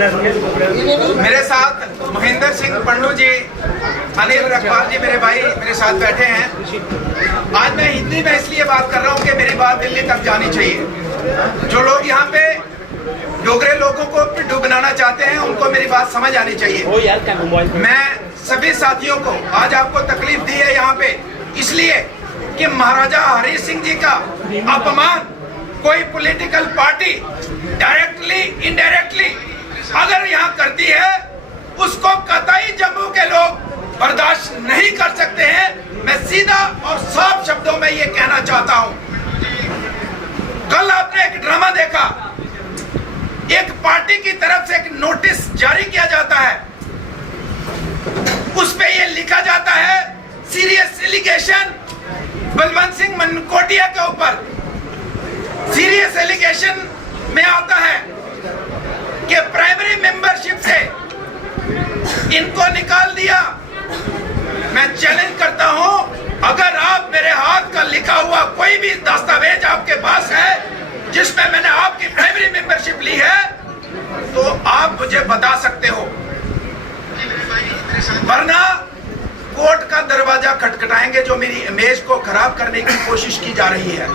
मेरे साथ महेंद्र सिंह पंडू जी, अनिल रखवाल जी मेरे भाई मेरे साथ बैठे हैं। आज मैं हिंदी में इसलिए बात कर रहा हूँ कि मेरी बात दिल्ली तक जानी चाहिए। जो लोग यहाँ पे डोगरे लोगों को पिड्डू बनाना चाहते हैं उनको मेरी बात समझ आनी चाहिए। मैं सभी साथियों को आज आपको तकलीफ दी है यहाँ पे इसलिए कि महाराजा हरि सिंह जी का अपमान कोई पॉलिटिकल पार्टी डायरेक्टली इनडायरेक्टली अगर यहाँ करती है उसको कतई जम्मू के लोग बर्दाश्त नहीं कर सकते हैं। मैं सीधा और साफ शब्दों में ये कहना चाहता हूँ। कल आपने एक ड्रामा देखा, एक पार्टी की तरफ से एक नोटिस जारी किया जाता है, उस पे ये लिखा जाता है सीरियस एलिगेशन बलवंत सिंह मनकोटिया के ऊपर। सीरियस एलिगेशन में आता है कि प्राइमरी मेंबरशिप से इनको निकाल दिया। मैं चैलेंज करता हूं, अगर आप मेरे हाथ का लिखा हुआ कोई भी दस्तावेज आपके पास है जिसमें मैंने आपकी प्राइमरी मेंबरशिप ली है तो आप मुझे बता सकते हो, वरना कोर्ट का दरवाजा खटखटाएंगे जो मेरी इमेज को खराब करने की कोशिश की जा रही है।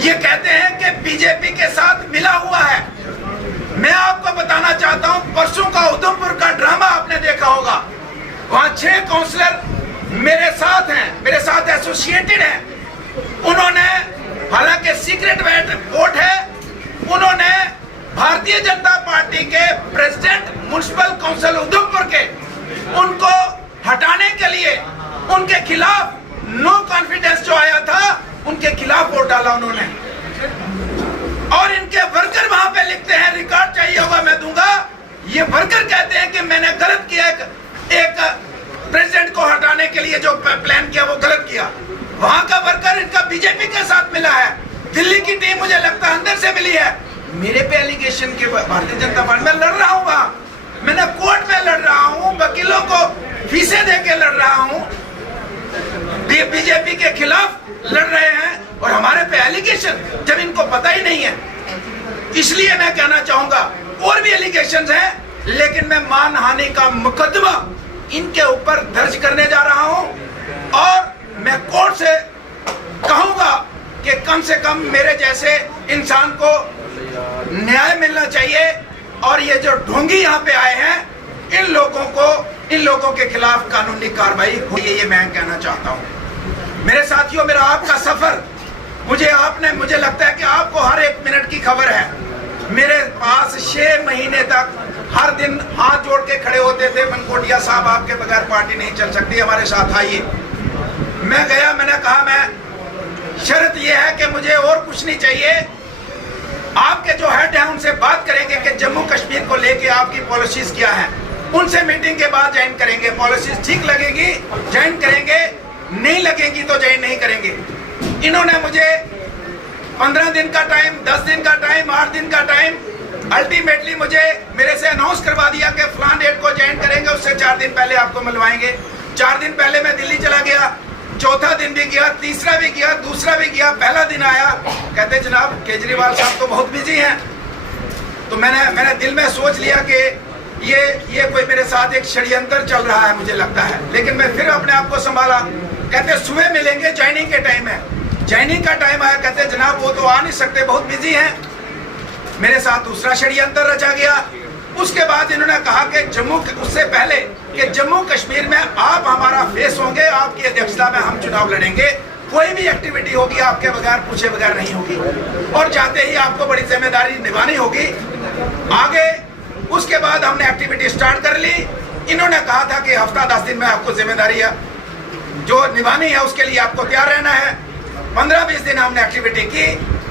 ये कहते हैं कि बीजेपी के साथ मिला हुआ है। मैं आपको बताना चाहता हूं, परसों का उधमपुर का ड्रामा आपने देखा होगा। वहां 6 काउंसलर मेरे साथ हैं, मेरे साथ एसोसिएटेड हैं। उन्होंने, हालांकि सीक्रेट वोट है, उन्होंने भारतीय जनता पार्टी के प्रेसिडेंट म्युनिसिपल काउंसिल उधमपुर के उनको हटाने के लिए उनके खिलाफ नो कॉन्फिडेंस जो आया था उनके खिलाफ वोट डाला उन्होंने। और इनके वर्कर वहां पे लिखते हैं, रिकॉर्ड चाहिए होगा मैं दूंगा, ये वर्कर कहते हैं कि मैंने गलत किया, एक प्रेसिडेंट को हटाने के लिए जो प्लान किया वो गलत किया। वहां का वर्कर इनका बीजेपी के साथ मिला है। दिल्ली की टीम मुझे लगता है अंदर से मिली है। मेरे पे एलिगेशन के भारतीय जनता पार्टी में लड़ रहा हूँ, वहां मैंने कोर्ट में लड़ रहा हूँ, वकीलों को फीसें दे के लड़ रहा हूँ, बीजेपी के खिलाफ लड़ रहे हैं और हमारे पे एलिगेशन जब इनको पता ही नहीं है। इसलिए मैं कहना चाहूंगा और भी एलिगेशंस हैं, लेकिन मैं मानहानि का मुकदमा इनके ऊपर दर्ज करने जा रहा हूं और मैं कोर्ट से कहूंगा कि कम से कम मेरे जैसे इंसान को न्याय मिलना चाहिए। और ये जो ढोंगी यहाँ पे आए हैं इन लोगों के खिलाफ कानूनी कार्रवाई हुई, ये मैं कहना चाहता हूँ। मेरे साथियों, मेरा आपका सफर, मुझे लगता है कि आपको हर एक मिनट की खबर है। मेरे पास 6 महीने तक हर दिन हाथ जोड़ के खड़े होते थे, मनकोटिया साहब आपके बगैर पार्टी नहीं चल सकती, हमारे साथ आइए। मैं गया, मैंने कहा मैं शर्त यह है कि मुझे और कुछ नहीं चाहिए, आपके जो हेड है उनसे बात करेंगे कि जम्मू कश्मीर को लेके आपकी पॉलिसीज क्या है, उनसे मीटिंग के बाद ज्वाइन करेंगे। पॉलिसीज ठीक लगेगी ज्वाइन करेंगे, नहीं लगेगी तो ज्वाइन नहीं करेंगे। इन्होंने मुझे 15 दिन का टाइम, 10 दिन का टाइम, 8 दिन का टाइम, अल्टीमेटली मुझे मेरे से अनाउंस करवा दिया कि फलान डेट को ज्वाइन करेंगे, उससे 4 दिन पहले आपको मिलवाएंगे। 4 दिन पहले मैं दिल्ली चला गया, चौथा दिन भी गया, तीसरा भी गया, दूसरा भी गया। पहला दिन आया, कहते जनाब केजरीवाल साहब तो बहुत बिजी हैं। तो मैंने दिल में सोच लिया कि ये कोई मेरे साथ एक षड्यंत्र चल रहा है मुझे लगता है, लेकिन मैं फिर अपने आप को संभाला। कहते सुबह मिलेंगे, ज्वाइनिंग के टाइम है। ज्वाइनिंग का टाइम आया, कहते जनाब वो तो आ नहीं सकते, बहुत बिजी हैं। मेरे साथ दूसरा षड्यंत्र रचा गया। उसके बाद इन्होंने कहा कि उससे पहले कि जम्मू कश्मीर में आप हमारा फेस होंगे, आपकी अध्यक्षता में हम चुनाव लड़ेंगे, कोई भी एक्टिविटी होगी आपके बगैर पूछे बगैर नहीं होगी और जाते ही आपको बड़ी जिम्मेदारी निभानी होगी आगे। उसके बाद हमने एक्टिविटी स्टार्ट कर ली। इन्होंने कहा था कि हफ्ता 10 दिन में आपको जिम्मेदारी है जो निभानी है उसके लिए आपको तैयार रहना है। 15-20 दिन हमने एक्टिविटी की।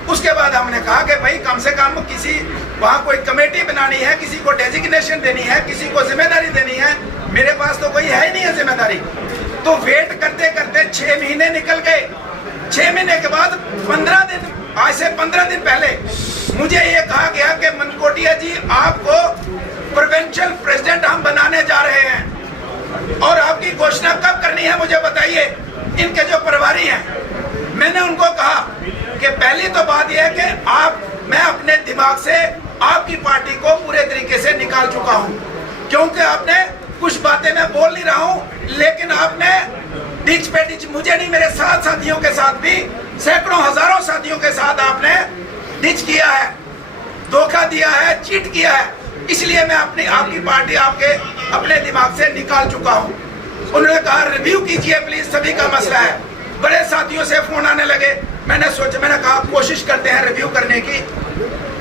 उसके बाद हमने कहा कि भाई कम से कम किसी वहाँ कोई कमेटी बनानी है, किसी को डेजिग्नेशन देनी है, किसी को जिम्मेदारी देनी है। मेरे पास तो कोई है ही नहीं है जिम्मेदारी। तो वेट करते करते 6 महीने निकल गए। 6 महीने के बाद 15 दिन, आज से 15 दिन पहले मुझे ये कहा गया कि मनकोटिया जी आपको प्रोविंशियल प्रेसिडेंट हम बनाने जा रहे हैं और आपकी घोषणा कब करनी है मुझे बताइए। इनके जो प्रभारी हैं, मैंने उनको कहा कि पहली तो बात यह है कि मैं अपने दिमाग से आपकी पार्टी को पूरे तरीके से निकाल चुका हूं, क्योंकि आपने कुछ बातें मैं बोल नहीं रहा हूं, लेकिन आपने डिच पे डिच, मुझे नहीं मेरे साथ साथियों के साथ भी, सैकड़ों हजारों साथियों के साथ आपने डिच किया है, धोखा दिया है, चीट किया है। इसलिए मैं आपकी पार्टी आपके अपने दिमाग से निकाल चुका हूं। उन्होंने कहा रिव्यू कीजिए प्लीज, सभी का मसला है। बड़े साथियों से फोन आने लगे, मैंने कहा कोशिश करते हैं रिव्यू करने की,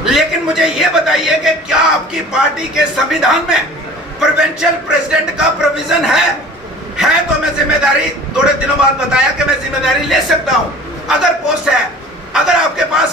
लेकिन मुझे ये बताइए कि क्या आपकी पार्टी के संविधान में प्रोविंशियल प्रेसिडेंट का प्रोविजन है तो मैं जिम्मेदारी, थोड़े दिनों बाद बताया कि मैं जिम्मेदारी ले सकता हूं। अगर पोस्ट है, अगर आपके पास